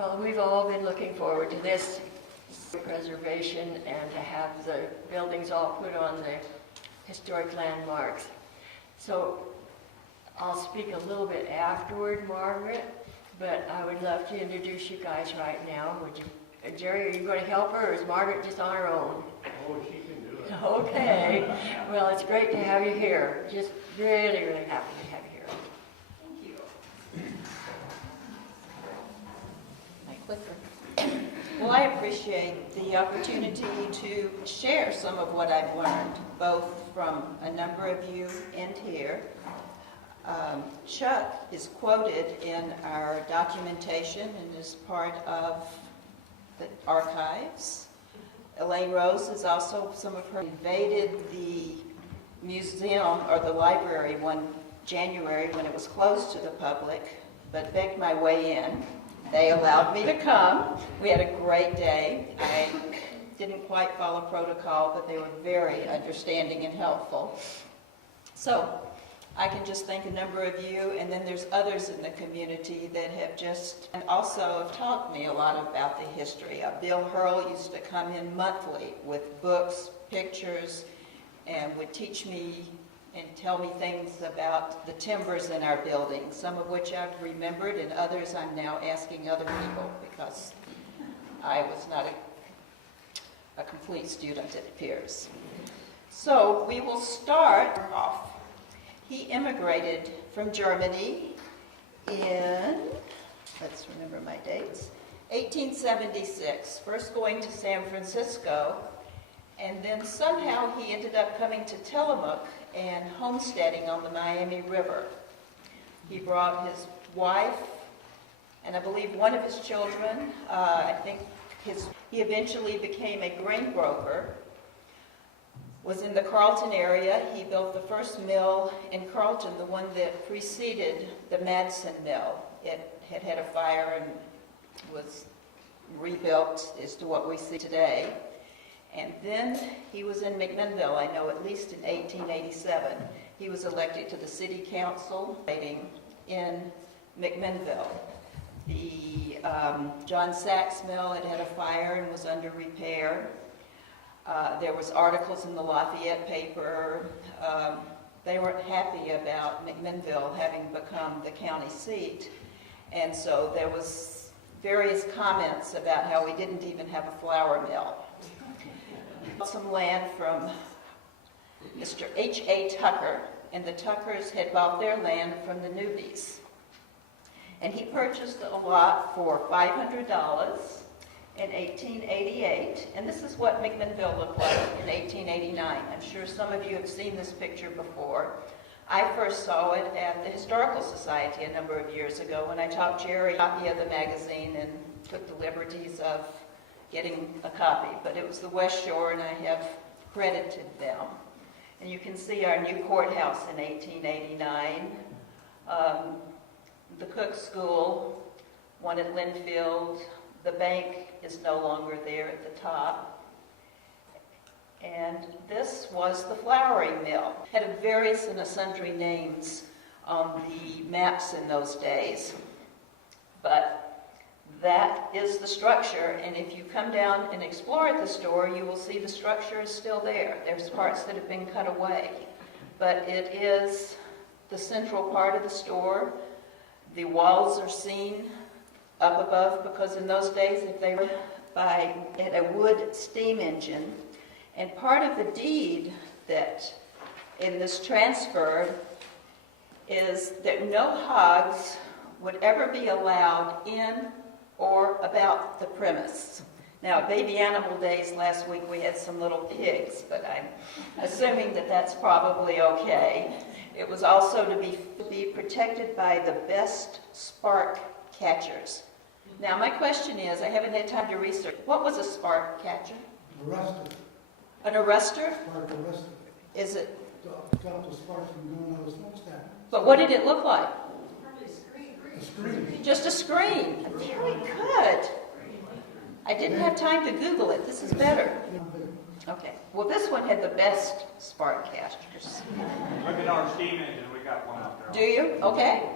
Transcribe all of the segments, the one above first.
Well, we've all been looking forward to this preservation and to have the buildings all put on the historic landmarks. So I'll speak a little bit afterward, Margaret, but I would love to introduce you guys right now. Would you, Jerry, are you going to help her, or is Margaret just on her own? Oh, she can do it. Okay. Well, it's great to have you here. Just really, really happy to have you here. Thank you. My clicker. Well, I appreciate the opportunity to share some of what I've learned, both from a number of you and here. Chuck is quoted in our documentation and is part of the archives. Elaine Rose is also, some of her invaded the museum or the library one January when it was closed to the public, but begged my way in. They allowed me to come. We had a great day. I didn't quite follow protocol, but they were very understanding and helpful. So I can just thank a number of you, and then there's others in the community that have just, and also have taught me a lot about the history. Bill Hurl used to come in monthly with books, pictures, and would teach me and tell me things about the timbers in our building, some of which I've remembered, and others I'm now asking other people because I was not a complete student, it appears. So we will start off. He immigrated from Germany in, let's remember my dates, 1876, first going to San Francisco, and then somehow he ended up coming to Tillamook and homesteading on the Miami River. He brought his wife and I believe one of his children. He eventually became a grain broker, was in the Carlton area. He built the first mill in Carlton, the one that preceded the Madsen mill. It had had a fire and was rebuilt as to what we see today. And then he was in McMinnville, I know, at least in 1887. He was elected to the city council in McMinnville. The John Sachs mill had had a fire and was under repair. There was articles in the Lafayette paper. They weren't happy about McMinnville having become the county seat. And so there was various comments about how we didn't even have a flour mill. Some land from Mr. H.A. Tucker, and the Tuckers had bought their land from the Newbies. And he purchased a lot for $500 in 1888, and this is what McMinnville looked like in 1889. I'm sure some of you have seen this picture before. I first saw it at the Historical Society a number of years ago when I taught Jerry a copy of the magazine and took the liberties of getting a copy. But it was the West Shore, and I have credited them. And you can see our new courthouse in 1889, the Cook School, one at Linfield. The bank is no longer there at the top. And this was the flouring mill. It had various and sundry names on the maps in those days. But that is the structure, and if you come down and explore at the store, you will see the structure is still there. There's parts that have been cut away. But it is the central part of the store. The walls are seen up above because in those days, if they were had a wood steam engine, and part of the deed that in this transfer is that no hogs would ever be allowed in or about the premise. Now, baby animal days last week, we had some little pigs, but I'm assuming that that's probably okay. It was also to be protected by the best spark catchers. Now, my question is, I haven't had time to research, what was a spark catcher? Arrested. An arrestor? Spark arrested. Is it? Stop the sparks from going out of the smokestack. But what did it look like? A screen. Just a screen. Very good. I didn't have time to Google it. This is better. Okay. Well, this one had the best spark catchers. Look at our steam engine. We got one out there. Do you? Okay.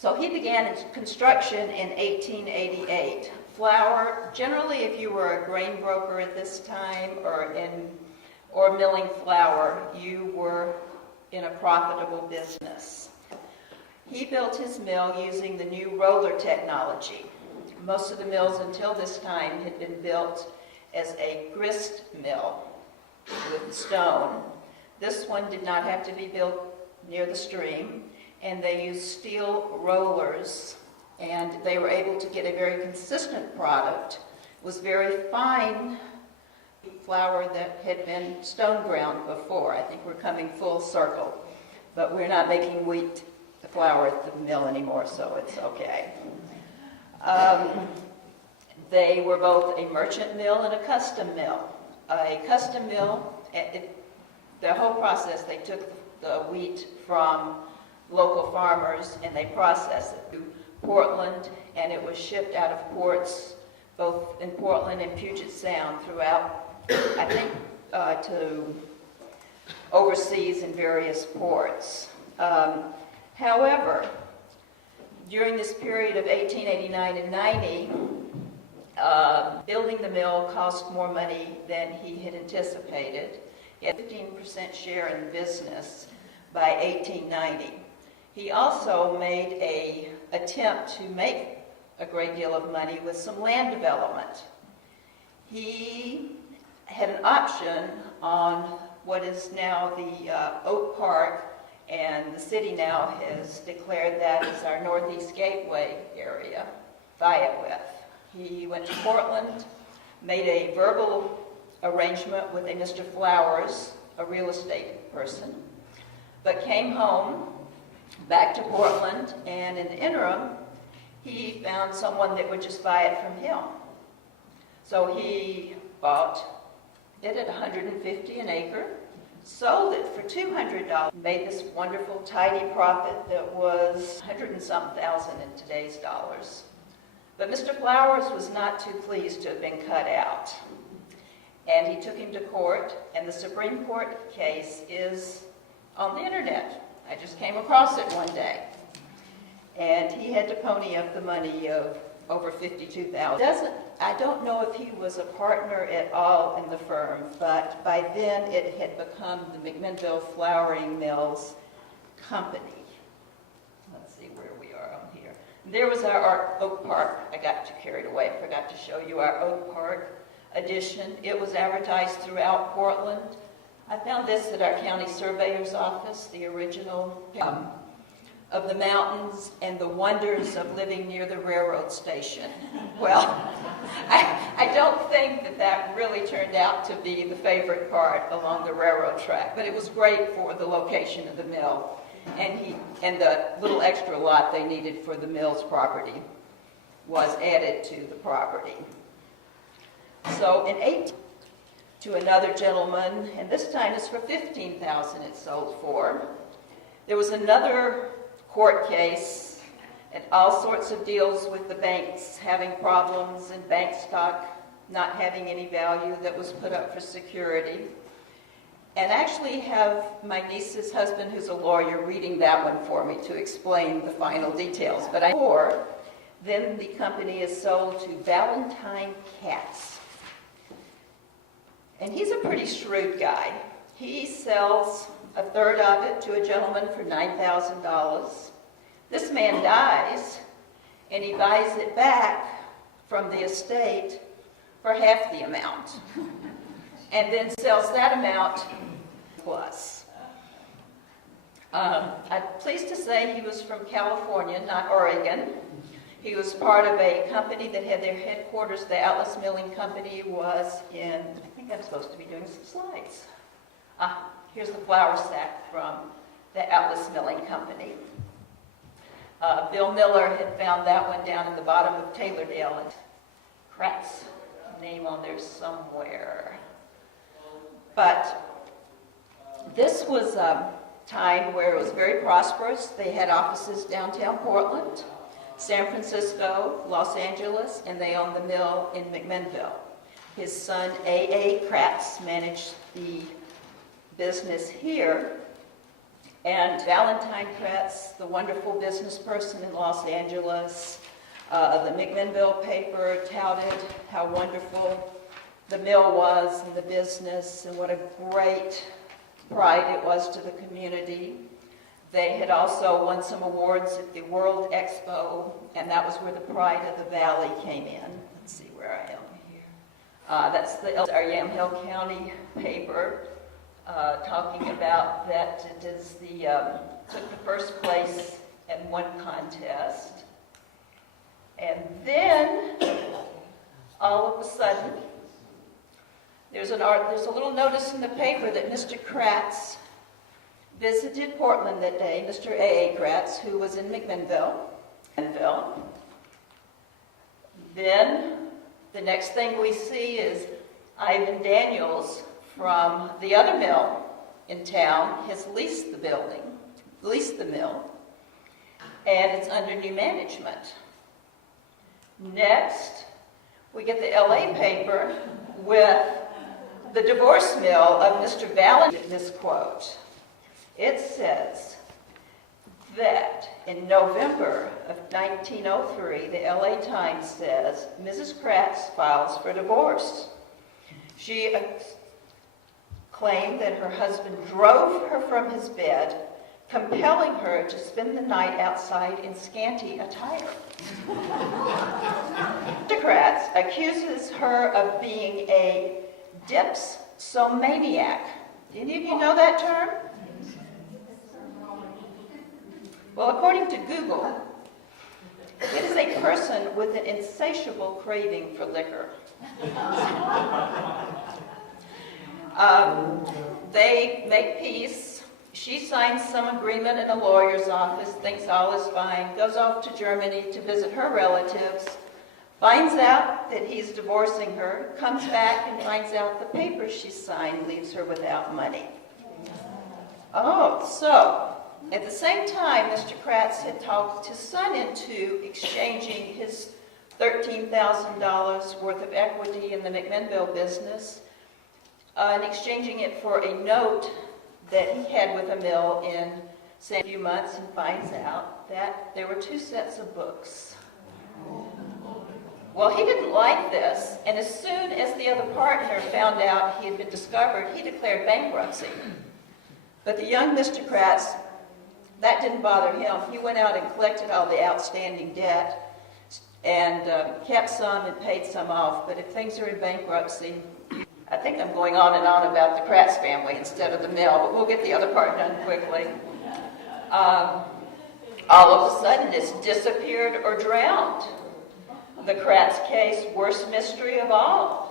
So he began its construction in 1888. Flour, generally if you were a grain broker at this time or milling flour, you were in a profitable business. He built his mill using the new roller technology. Most of the mills until this time had been built as a grist mill with stone. This one did not have to be built near the stream, and they used steel rollers, and they were able to get a very consistent product. It was very fine flour that had been stone ground before. I think we're coming full circle, but we're not making wheat flour at the mill anymore, so it's okay. They were both a merchant mill and a custom mill. A custom mill, the whole process, they took the wheat from local farmers and they processed it to Portland, and it was shipped out of ports, both in Portland and Puget Sound throughout, I think, to overseas in various ports. However, during this period of 1889 and 90, building the mill cost more money than he had anticipated. He had a 15% share in the business by 1890. He also made an attempt to make a great deal of money with some land development. He had an option on what is now the Oak Park, and the city now has declared that as our Northeast Gateway area, Fayetteville. He went to Portland, made a verbal arrangement with a Mr. Flowers, a real estate person, but came home back to Portland, and in the interim, he found someone that would just buy it from him. So he bought it at $150 an acre, sold it for $200, made this wonderful tidy profit that was 100 and some thousand in today's dollars. But Mr. Flowers was not too pleased to have been cut out. And he took him to court, and the Supreme Court case is on the internet. I just came across it one day. And he had to pony up the money of over $52,000. I don't know if he was a partner at all in the firm, but by then it had become the McMinnville Flouring Mills Company. Let's see where we are on here. There was our Oak Park. I got too carried away. I forgot to show you our Oak Park edition. It was advertised throughout Portland. I found this at our county surveyor's office, the original of the mountains and the wonders of living near the railroad station. Well, I don't think that really turned out to be the favorite part along the railroad track, but it was great for the location of the mill and the little extra lot they needed for the mill's property was added to the property. So in 18, to another gentleman, and this time it's for $15,000 it sold for. There was another court case and all sorts of deals with the banks having problems and bank stock not having any value that was put up for security. And actually have my niece's husband, who's a lawyer, reading that one for me to explain the final details. But then the company is sold to Valentine Katz. And he's a pretty shrewd guy. He sells a third of it to a gentleman for $9,000. This man dies, and he buys it back from the estate for half the amount, and then sells that amount plus. I'm pleased to say he was from California, not Oregon. He was part of a company that had their headquarters, the Atlas Milling Company was in, I think I'm supposed to be doing some slides. Here's the flour sack from the Atlas Milling Company. Bill Miller had found that one down in the bottom of Taylordale, and KRATZ name on there somewhere. But this was a time where it was very prosperous. They had offices downtown Portland, San Francisco, Los Angeles, and they owned the mill in McMinnville. His son, A.A. KRATZ, managed the business here, And Valentine KRATZ, the wonderful business person in Los Angeles, the McMinnville paper touted how wonderful the mill was and the business and what a great pride it was to the community. They had also won some awards at the World Expo, and that was where the pride of the valley came in. Let's see where I am here. That's our Yamhill County paper, talking about that it is took the first place in one contest. And then, all of a sudden, there's a little notice in the paper that Mr. KRATZ visited Portland that day, Mr. A.A. KRATZ, who was in McMinnville. Then, the next thing we see is Ivan Daniels from the other mill in town has leased the mill, and it's under new management. Next, we get the LA paper with the divorce mill of Mr. Valentine. This quote. It says that in November of 1903, the LA Times says, Mrs. KRATZ files for divorce. She claimed that her husband drove her from his bed, compelling her to spend the night outside in scanty attire. Mr. KRATZ accuses her of being a dipsomaniac. Do any of you know that term? Well, according to Google, it is a person with an insatiable craving for liquor. They make peace. She signs some agreement in a lawyer's office, thinks all is fine, goes off to Germany to visit her relatives, finds out that he's divorcing her, comes back and finds out the paper she signed leaves her without money. Oh, so at the same time, Mr. KRATZ had talked his son into exchanging his $13,000 worth of equity in the McMinnville business and exchanging it for a note that he had with a mill in a few months, and finds out that there were 2 sets of books. Well, he didn't like this, and as soon as the other partner found out he had been discovered, he declared bankruptcy. But the young Mr. KRATZ, that didn't bother him. He went out and collected all the outstanding debt and kept some and paid some off. But if things are in bankruptcy, I think I'm going on and on about the KRATZ family instead of the mill, but we'll get the other part done quickly. All of a sudden, it's disappeared or drowned. The KRATZ case, worst mystery of all.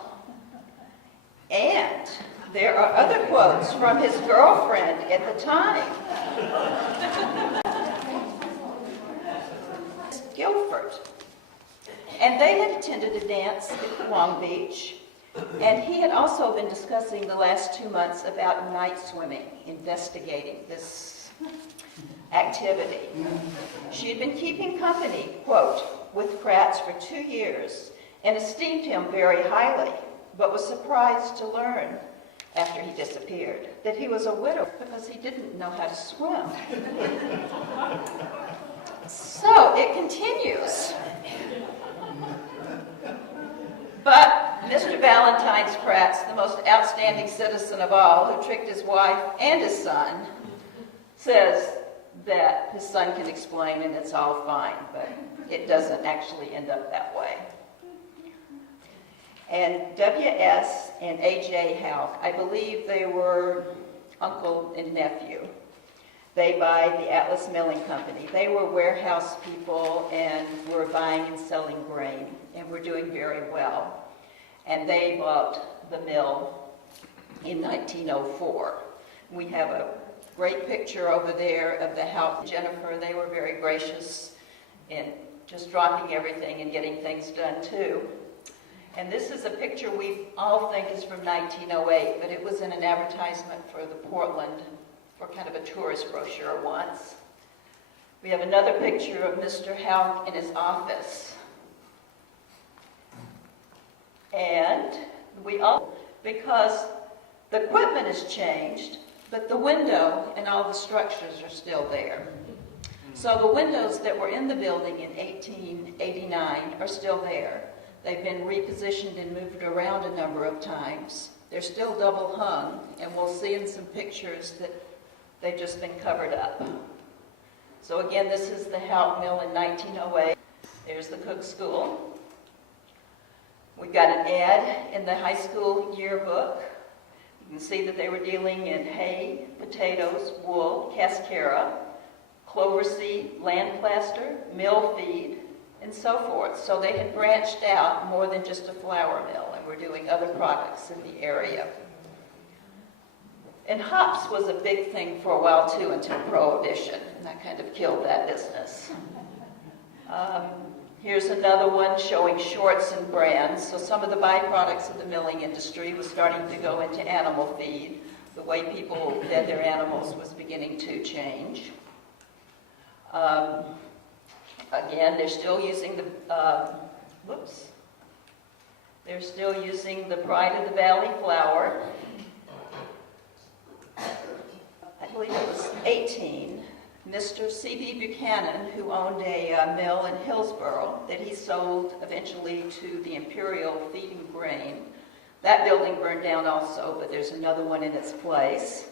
And there are other quotes from his girlfriend at the time. Guilford. And they had attended a dance at Long Beach, and he had also been discussing the last 2 months about night swimming, investigating this activity. She had been keeping company, quote, with KRATZ for 2 years and esteemed him very highly, but was surprised to learn after he disappeared that he was a widower because he didn't know how to swim. So it continues. But Mr. Valentine's KRATZ, the most outstanding citizen of all, who tricked his wife and his son, says that his son can explain and it's all fine, but it doesn't actually end up that way. And W.S. and A.J. Houck, I believe they were uncle and nephew. They buy the Atlas Milling Company. They were warehouse people and were buying and selling grain and were doing very well. And they bought the mill in 1904. We have a great picture over there of the Houck and Jennifer. They were very gracious in just dropping everything and getting things done too. And this is a picture we all think is from 1908, but it was in an advertisement for the Portland, for kind of a tourist brochure once. We have another picture of Mr. Houck in his office. And we all, because the equipment has changed, But the window and all the structures are still there. So the windows that were in the building in 1889 are still there. They've been repositioned and moved around a number of times. They're still double hung, and we'll see in some pictures that they've just been covered up. So again, this is the Hout Mill in 1908. There's the Cook School. We've got an ad in the high school yearbook. You can see that they were dealing in hay, potatoes, wool, cascara, clover seed, land plaster, mill feed, and so forth. So they had branched out more than just a flour mill, and were doing other products in the area. And hops was a big thing for a while too, until Prohibition, and that kind of killed that business. Here's another one showing shorts and brands. So some of the byproducts of the milling industry was starting to go into animal feed. The way people fed their animals was beginning to change. Again, they're still using the, they're still using the Pride of the Valley flour. I believe it was 18. Mr. C.B. Buchanan, who owned a mill in Hillsboro that he sold eventually to the Imperial Feeding Grain. That building burned down also, but there's another one in its place.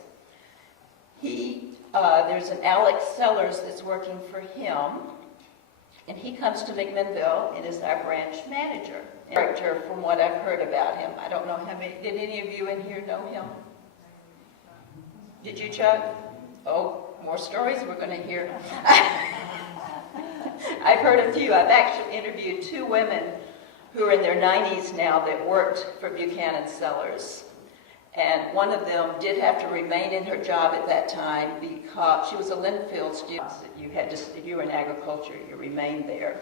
There's an Alex Cellers that's working for him, and he comes to McMinnville and is our branch manager. Character from what I've heard about him. I don't know how many, did any of you in here know him? Did you, Chuck? Oh, more stories we're going to hear. I've heard a few. I've actually interviewed 2 women who are in their 90s now that worked for Buchanan Cellers. And one of them did have to remain in her job at that time because she was a Linfield student. You had to, if you were in agriculture, you remained there.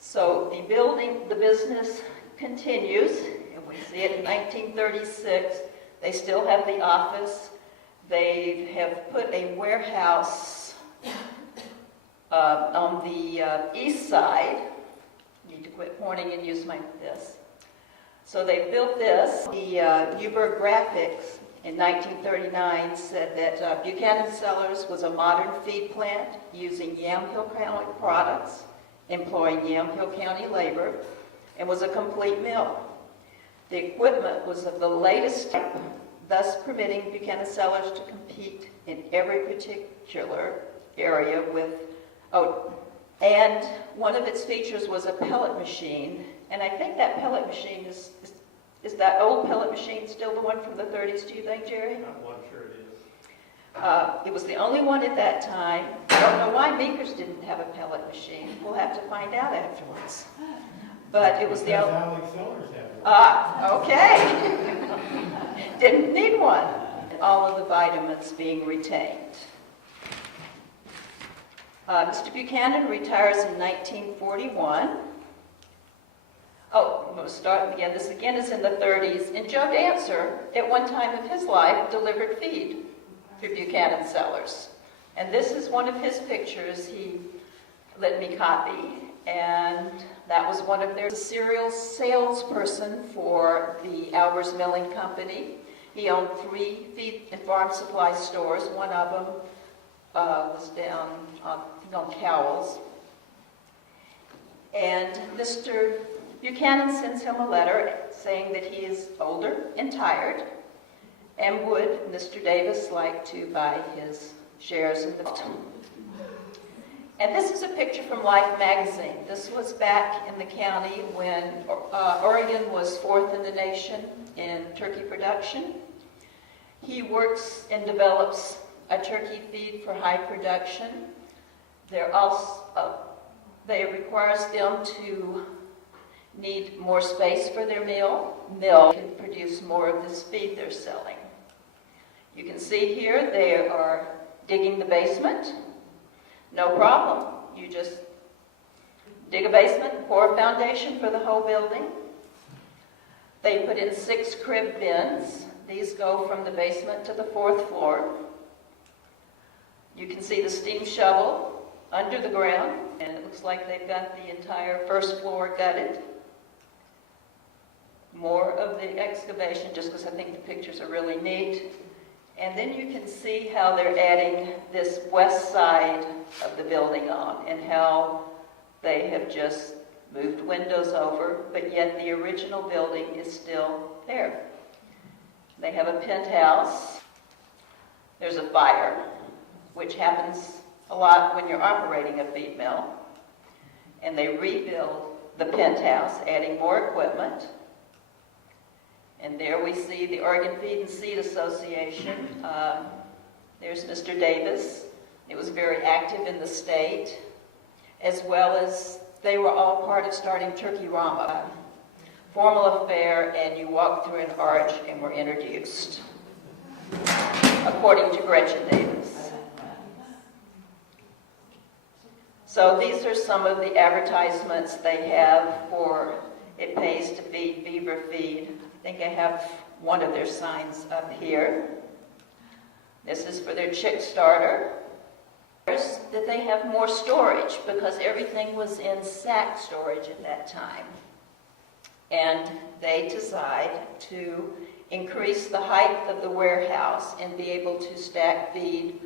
So the business continues, and we see it in 1936. They still have the office. They have put a warehouse on the east side. Need to quit pointing and use this. So they built this. The Newburgh Graphics in 1939 said that Buchanan Cellers was a modern feed plant using Yamhill County products, employing Yamhill County labor, and was a complete mill. The equipment was of the latest type, thus permitting Buchanan Cellers to compete in every particular area with, and one of its features was a pellet machine, and I think that pellet machine is that old pellet machine still the one from the 30s, do you think, Jerry? I'm sure it is. It was the only one at that time. I don't know why Meekers didn't have a pellet machine. We'll have to find out afterwards. But it was the only... Alex Cellers had one. Okay. Didn't need one. All of the vitamins being retained. Mr. Buchanan retires in 1941. Oh, I'm going to start again. This again is in the 30s. And Joe Dancer, at one time of his life, delivered feed for Buchanan Cellers. And this is one of his pictures he let me copy. And that was one of their cereal salesperson for the Albers Milling Company. He owned 3 feed and farm supply stores. One of them was down on Cowles. And Mr. Buchanan sends him a letter saying that he is older and tired, and would Mr. Davis like to buy his shares in the company. And this is a picture from Life magazine. This was back in the county when Oregon was 4th in the nation in turkey production. He works and develops a turkey feed for high production. They requires them to need more space for their mill can produce more of this feed they're selling. You can see here they are digging the basement. No problem. You just dig a basement and pour a foundation for the whole building. They put in 6 crib bins. These go from the basement to the 4th floor. You can see the steam shovel under the ground, and it looks like they've got the entire 1st floor gutted. More of the excavation, just because I think the pictures are really neat. And then you can see how they're adding this west side of the building on, and how they have just moved windows over, but yet the original building is still there. They have a penthouse. There's a fire, which happens a lot when you're operating a feed mill. And they rebuild the penthouse, adding more equipment. And there we see the Oregon Feed and Seed Association. There's Mr. Davis. He was very active in the state, as well as they were all part of starting Turkey Rama. Formal affair, and you walk through an arch and were introduced, according to Gretchen Davis. So these are some of the advertisements they have for It Pays to Feed Beaver Feed. I think I have one of their signs up here. This is for their chick starter. That they have more storage, because everything was in sack storage at that time. And they decide to increase the height of the warehouse and be able to stack feed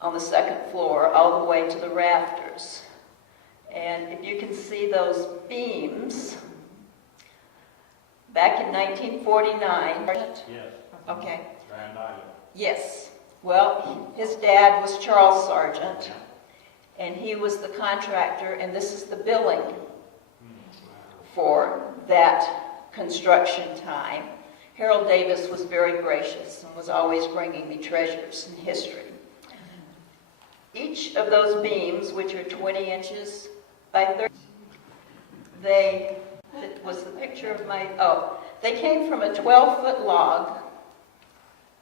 on the second floor all the way to the rafters. And if you can see those beams, back in 1949. Yes. Okay. Grand Island. Yes. Well, his dad was Charles Sargent, and he was the contractor, and this is the billing for that construction time. Harold Davis was very gracious and was always bringing me treasures in history. Each of those beams, which are 20 inches by 30, it was the picture of they came from a 12-foot log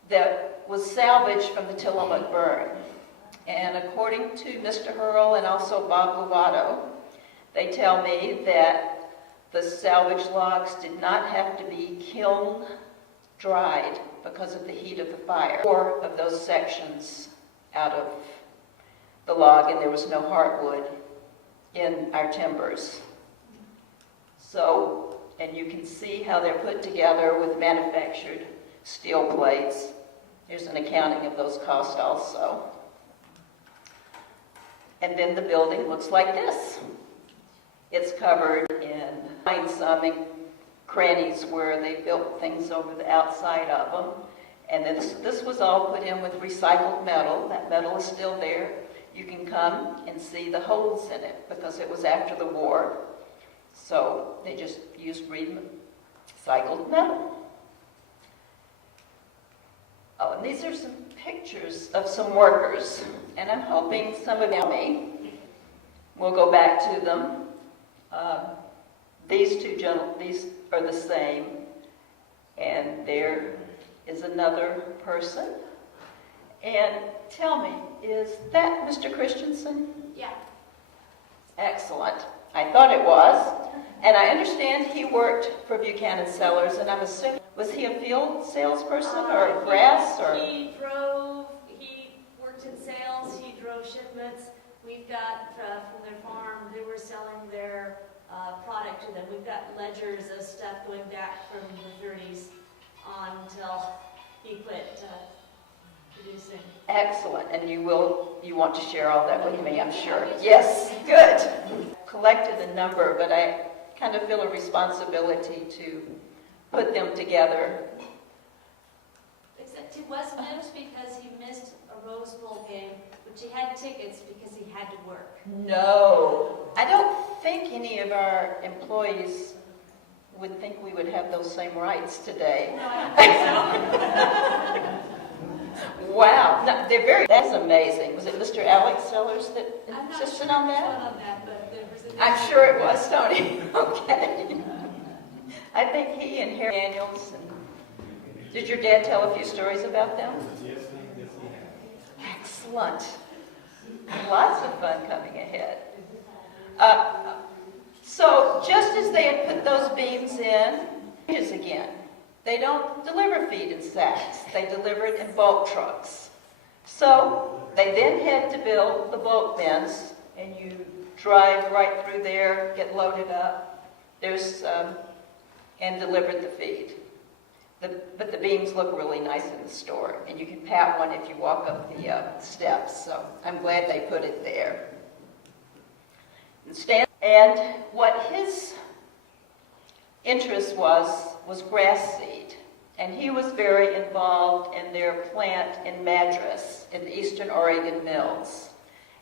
that was salvaged from the Tillamook burn. And according to Mr. Hurl and also Bob Lovato, they tell me that the salvage logs did not have to be kiln dried because of the heat of the fire. 4 of those sections out of the log, and there was no heartwood in our timbers. So, and you can see how they're put together with manufactured steel plates. There's an accounting of those costs also. And then the building looks like this. It's covered in, find some in crannies where they built things over the outside of them. And then this was all put in with recycled metal. That metal is still there. You can come and see the holes in it because it was after the war. So they just used recycled metal. Oh, and these are some pictures of some workers, and I'm hoping some of you will go back to them. These two gentlemen, these are the same, and there is another person. And tell me, is that Mr. Christensen? Yeah. Excellent. I thought it was. And I understand he worked for Buchanan Cellers, and I'm assuming, was he a field salesperson or grass? Or He worked in sales, he drove shipments. We've got, from their farm, they were selling their product to them. We've got ledgers of stuff going back from the 30s on until he quit producing. Excellent. And you want to share all that with me, I'm sure. Yes, good. Collected a number, but I kind of feel a responsibility to put them together. Except he was missed because he missed a Rose Bowl game, which he had tickets because he had to work. No. I don't think any of our employees would think we would have those same rights today. No, I don't think so. Wow. No, that's amazing. Was it Mr. Alex Cellers that I'm not insisted sure on which that? one on that, but there was a I'm sure it was, Tony. Okay. I think he and Harry Daniels. Did your dad tell a few stories about them? Yes, he has. Excellent. Lots of fun coming ahead. So just as they had put those beams in, here's again. They don't deliver feed in sacks. They deliver it in bulk trucks. So they then had to build the bulk bins, and you drive right through there, get loaded up, and delivered the feed. But the beams look really nice in the store, and you can pat one if you walk up the steps, so I'm glad they put it there. And what his interest was grass seed, and he was very involved in their plant in Madras, in the Eastern Oregon mills.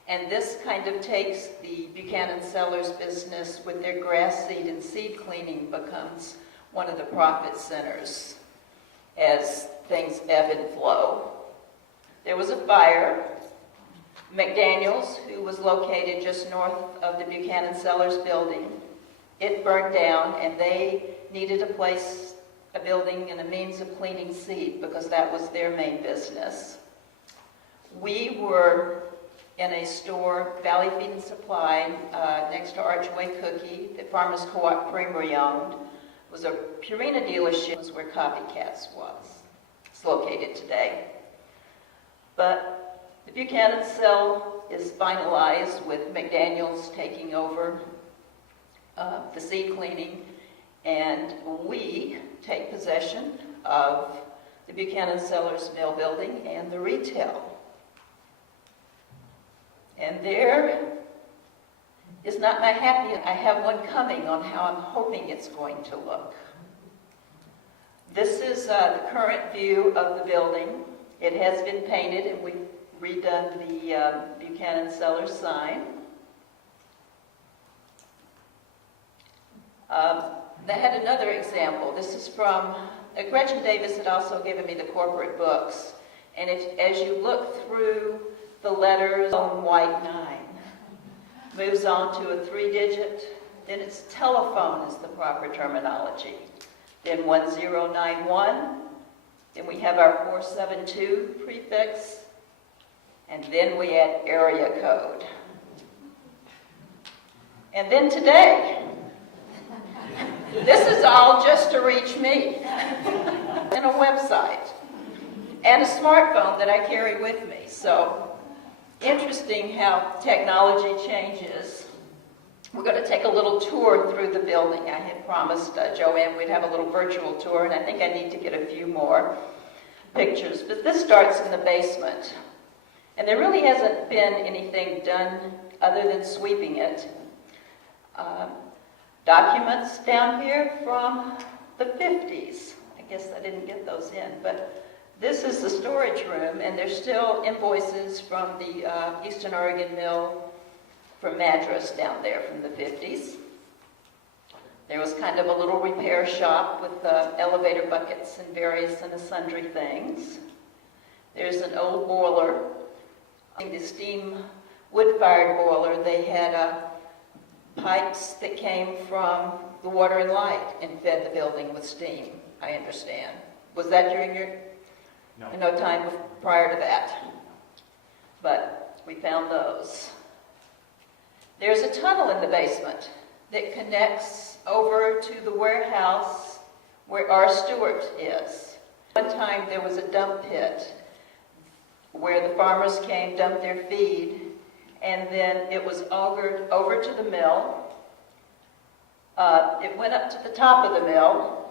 And this kind of takes the Buchanan Cellers business with their grass seed and seed cleaning becomes one of the profit centers as things ebb and flow. There was a fire. McDaniel's, who was located just north of the Buchanan Cellers building, it burned down, and they needed a building and a means of cleaning seed because that was their main business. We were in a store, Valley Feed and Supply, next to Archway Cookie, that Farmers Co-op Creamery owned. It was a Purina dealership, was where KRATZ was. It's located today. But the Buchanan Cell is finalized with McDaniel's taking over the seed cleaning, and we take possession of the Buchanan Cellers mill building and the retail. And there is not my happy. I have one coming on how I'm hoping it's going to look. This is the current view of the building. It has been painted, and we've redone the Buchanan Cellers sign. They had another example. This is from, Gretchen Davis had also given me the corporate books. And as you look through the letters on white 9, moves on to a 3-digit, then it's telephone is the proper terminology. Then 1091, then we have our 472 prefix, and then we add area code. And then today, this is all just to reach me, and a website, and a smartphone that I carry with me. So, interesting how technology changes. We're going to take a little tour through the building. I had promised Joanne we'd have a little virtual tour, and I think I need to get a few more pictures. But this starts in the basement. And there really hasn't been anything done other than sweeping it. Documents down here from the 50s. I guess I didn't get those in, but this is the storage room, and there's still invoices from the Eastern Oregon mill from Madras down there from the 50s. There was kind of a little repair shop with elevator buckets and various and sundry things. There's an old boiler. The steam wood-fired boiler, they had pipes that came from the Water and Light and fed the building with steam, I understand. Was that during your... No time prior to that. But we found those. There's a tunnel in the basement that connects over to the warehouse where our Stewart is. One time there was a dump pit where the farmers came, dumped their feed, and then it was augured over to the mill. It went up to the top of the mill,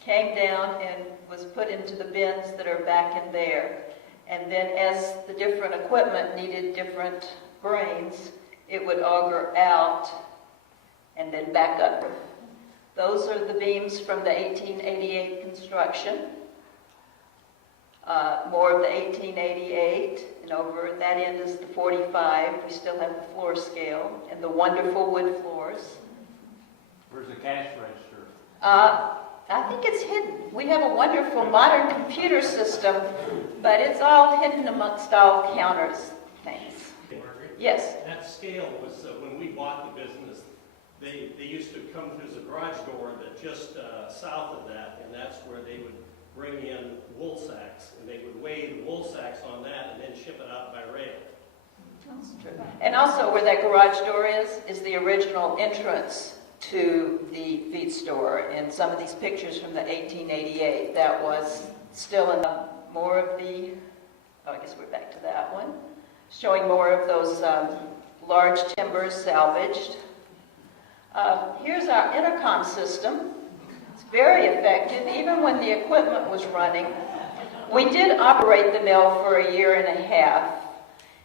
came down and was put into the bins that are back in there. And then as the different equipment needed different brains, it would auger out and then back up. Those are the beams from the 1888 construction. More of the 1888, and over at that end is the 45. We still have the floor scale and the wonderful wood floors. Where's the cash register? I think it's hidden. We have a wonderful modern computer system, but it's all hidden amongst all counters things. Margaret? Yes. That scale was, when we bought the business, they used to come through the garage door that just south of that, and that's where they would bring in wool sacks, and they would weigh the wool sacks on that and then ship it out by rail. That's true. And also where that garage door is the original entrance to the feed store. And some of these pictures from the 1888, that was still in more of the, I guess we're back to that one, showing more of those large timbers salvaged. Here's our intercom system. It's very effective, even when the equipment was running. We did operate the mill for a year and a half.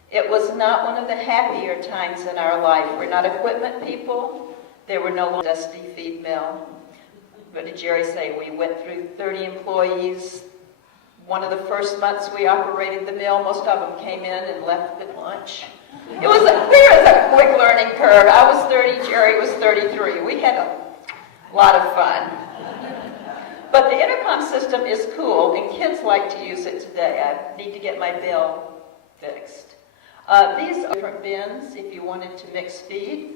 It was not one of the happier times in our life. We're not equipment people. There were no dusty feed mill. What did Jerry say? We went through 30 employees. One of the first months we operated the mill, most of them came in and left at lunch. There was a quick learning curve. I was 30, Jerry was 33. We had a lot of fun. But the intercom system is cool, and kids like to use it today. I need to get my bill fixed. These are different bins. If you wanted to mix feed,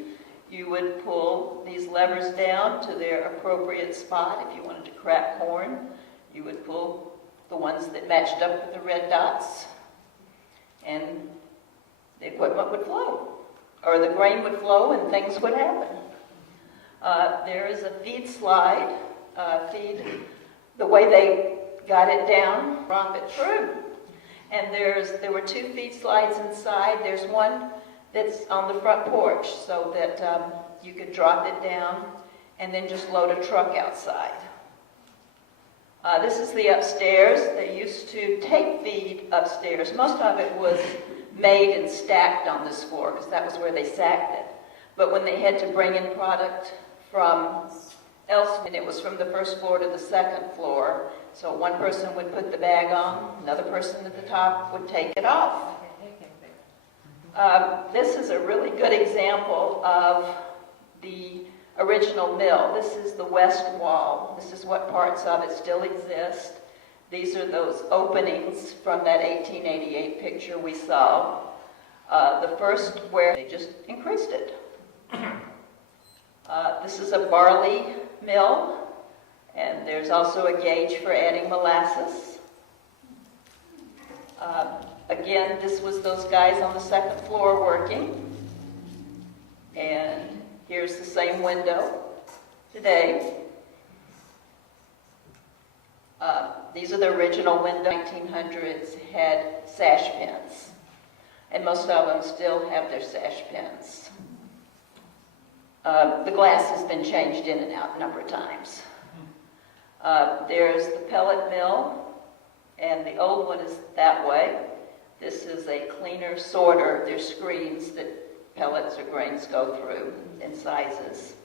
you would pull these levers down to their appropriate spot. If you wanted to crack corn, you would pull the ones that matched up with the red dots, and the equipment would flow, or the grain would flow and things would happen. There is a feed slide. The way they got it down, romp it through. And there were 2 feed slides inside. There's one that's on the front porch so that you could drop it down and then just load a truck outside. This is the upstairs. They used to take feed upstairs. Most of it was made and stacked on this floor because that was where they sacked it. But when they had to bring in product from elsewhere, and it was from the first floor to the second floor, so one person would put the bag on, another person at the top would take it off. This is a really good example of the original mill. This is the west wall. This is what parts of it still exist. These are those openings from that 1888 picture we saw. The first where they just increased it. This is a barley mill, and there's also a gauge for adding molasses. Again, this was those guys on the second floor working. And here's the same window today. These are the original windows. 1900s had sash pins, and most of them still have their sash pins. The glass has been changed in and out a number of times. There's the pellet mill, and the old one is that way. This is a cleaner sorter. There's screens that pellets or grains go through in sizes.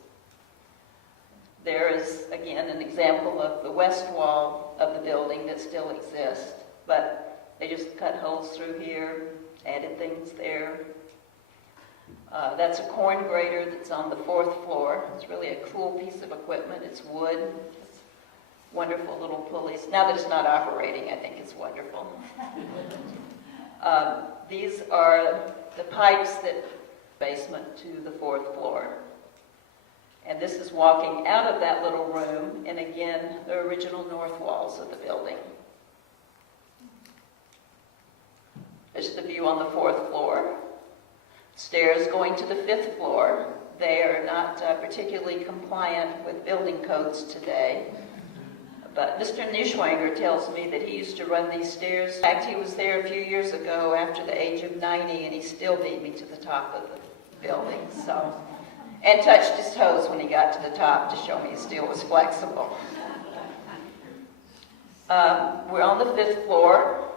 There is, again, an example of the west wall of the building that still exists, but they just cut holes through here, added things there. That's a corn grater that's on the 4th floor. It's really a cool piece of equipment. It's wood. It's wonderful little pulleys. Now that it's not operating, I think it's wonderful. These are the pipes that basement to the 4th floor. And this is walking out of that little room, and again, the original north walls of the building. There's the view on the 4th floor. Stairs going to the 5th floor. They are not particularly compliant with building codes today. But Mr. Nischwanger tells me that he used to run these stairs. In fact, he was there a few years ago after the age of 90, and he still beat me to the top of the building. And touched his toes when he got to the top to show me his steel was flexible. We're on the 5th floor.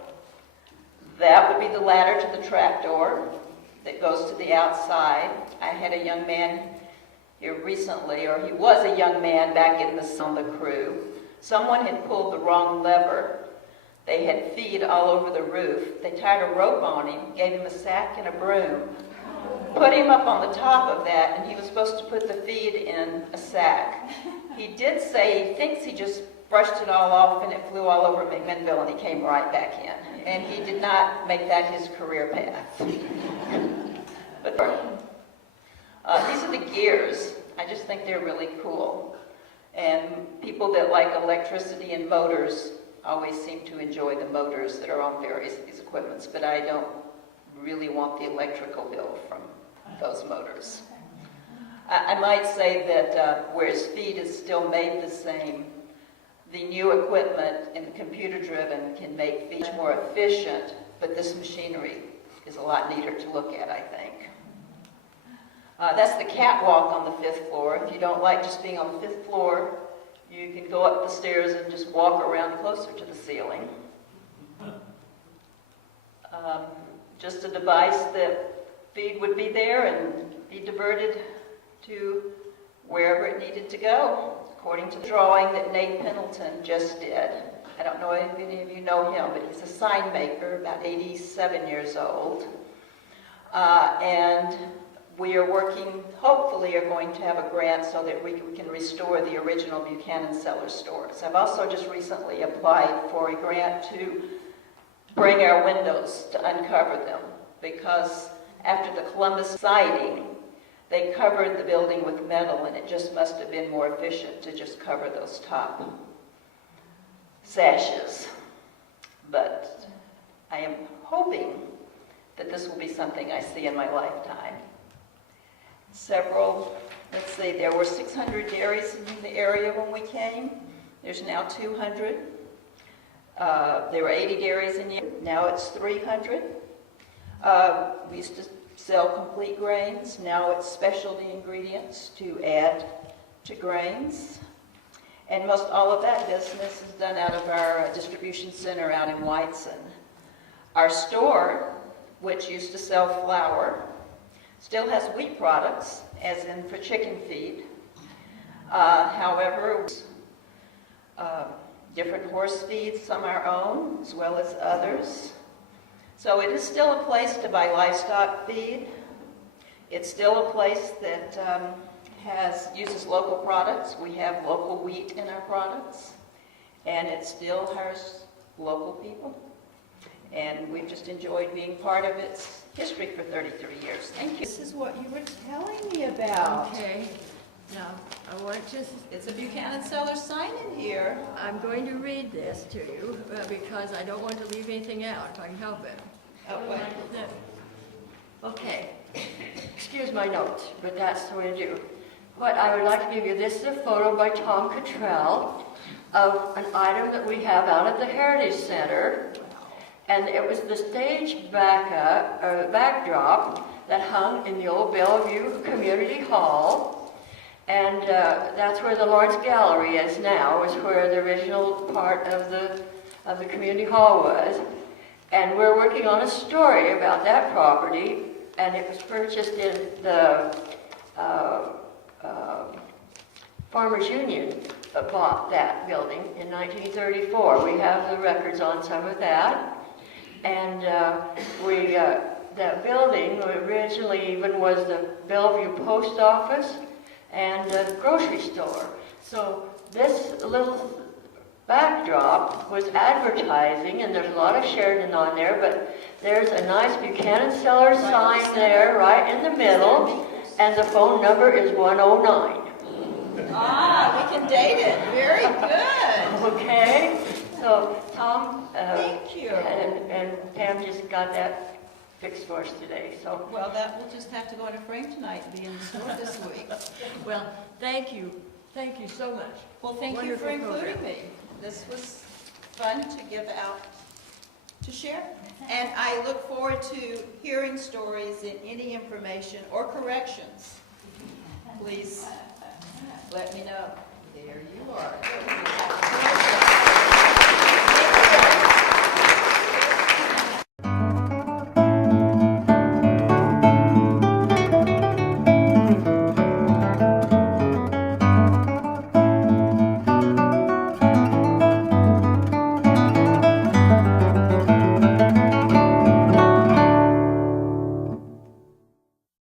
That would be the ladder to the trapdoor that goes to the outside. I had a young man here recently, or he was a young man back on the crew. Someone had pulled the wrong lever. They had feed all over the roof. They tied a rope on him, gave him a sack and a broom, put him up on the top of that, and he was supposed to put the feed in a sack. He did say he thinks he just brushed it all off and it flew all over McMinnville and he came right back in. And he did not make that his career path. But these are the gears. I just think they're really cool. And people that like electricity and motors always seem to enjoy the motors that are on various of these equipments, but I don't really want the electrical bill from those motors. I might say that whereas feed is still made the same, the new equipment and the computer-driven can make feed much more efficient, but this machinery is a lot neater to look at, I think. That's the catwalk on the 5th floor. If you don't like just being on the 5th floor, You can go up the stairs and just walk around closer to the ceiling. Just a device that feed would be there and be diverted to wherever it needed to go, according to the drawing that Nate Pendleton just did. I don't know if any of you know him, but he's a sign maker, about 87 years old. And we are working, hopefully are going to have a grant so that we can restore the original Buchanan Cellers stores. I've also just recently applied for a grant to bring our windows to uncover them, because after the Columbus sighting, they covered the building with metal, and it just must have been more efficient to just cover those top sashes. But I am hoping that this will be something I see in my lifetime. Let's see, there were 600 dairies in the area when we came. There's now 200. There were 80 dairies in Yamhill. Now it's 300. We used to sell complete grains. Now it's specialty ingredients to add to grains. And most all of that business is done out of our distribution center out in Whiteson. Our store, which used to sell flour, still has wheat products, as in for chicken feed. However, different horse feeds, some our own, as well as others. So it is still a place to buy livestock feed. It's still a place that uses local products. We have local wheat in our products, and it still hires local people. And we've just enjoyed being part of its history for 33 years. Thank you. This is what you were telling me about. Okay, now, I want to, It's a Buchanan Cellers sign in here. I'm going to read this to you because I don't want to leave anything out if I can help it. Oh, wait. Okay, excuse my notes, but that's the way to do. What I would like to give you, this is a photo by Tom Cottrell of an item that we have out at the Heritage Center. And it was the stage backdrop that hung in the old Bellevue Community Hall. And that's where the Lawrence Gallery is now, is where the original part of the Community Hall was. And we're working on a story about that property, and it was purchased in the Farmers Union bought that building in 1934. We have the records on some of that. And that building originally even was the Bellevue Post Office and a grocery store. So this little backdrop was advertising, and there's a lot of Sheridan on there, but there's a nice Buchanan Cellers sign there right in the middle, and the phone number is 109. Ah, we can date it. Very good. Okay, so Tom Thank you. and Pam just got that fixed for us today. So, Well, that will just have to go in a frame tonight and be in the store this week. well, thank you so much. Well, thank you for Wonderful including program. me. This was fun to give out, to share. And I look forward to hearing stories and any information or corrections. Please let me know. There you are.